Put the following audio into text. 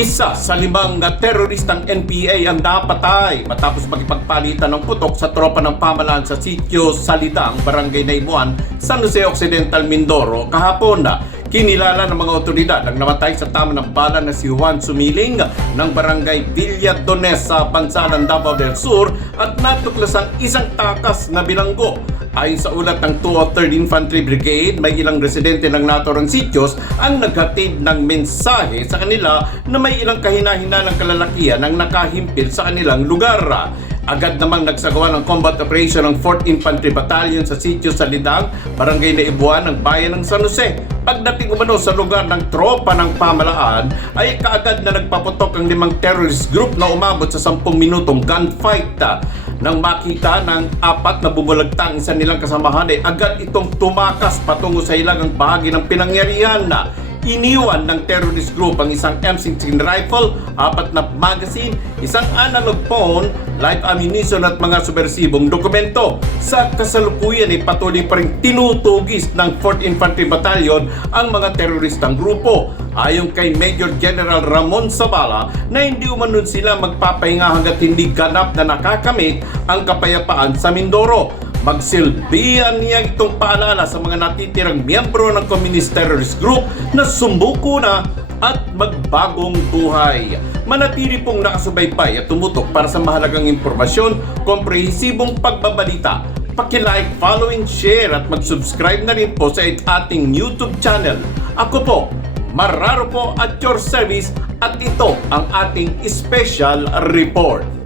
Isa sa limang teroristang NPA ang napatay matapos magipagpalitan ng putok sa tropa ng pamalaan sa sitio Salidang, Barangay Naimuan, San Jose Occidental, Mindoro kahapon. Kinilala ng mga otoridad ang namatay sa tama ng bala na si Juan Sumiling ng Barangay Villa Dones sa Bansalan, Davao del Sur at natuklas ang isang takas na bilanggo. Ayon sa ulat ng 203rd Infantry Brigade, may ilang residente ng naturang sityos ang naghatid ng mensahe sa kanila na may ilang kahina-hina ng kalalakihan ang nakahimpil sa kanilang lugar. Agad namang nagsagawa ng combat operation ng 4th Infantry Battalion sa sitio sa Lidang, barangay na Ibuan ng bayan ng San Jose. Pagdating umano sa lugar ng tropa ng pamalaan, ay kaagad na nagpaputok ang limang terrorist group na umabot sa 10 minutong gunfight. Nang makita ng apat na bumulagtang isa nilang kasamahan ay agad itong tumakas patungo sa hilagang bahagi ng pinangyarihan na iniwan ng terrorist group ang isang M16 rifle, apat na magazine, isang analog phone, live ammunition at mga subversibong dokumento. Sa kasalukuyan ay patuloy pa rin tinutugis ng 4th Infantry Battalion ang mga teroristang grupo. Ayon kay Major General Ramon Sabala na hindi umanon sila magpapahinga hanggat hindi ganap na nakakamit ang kapayapaan sa Mindoro. Magsilbihan niya itong paalala sa mga natitirang miyembro ng Communist Terrorist Group na sumbuko na at magbagong buhay. Manatili pong nakasubaybay at tumutok para sa mahalagang impormasyon, komprehensibong pagbabalita. Paki-like, follow share at mag-subscribe na rin po sa ating YouTube channel. Ako po, Mararo po at your service at ito ang ating special report.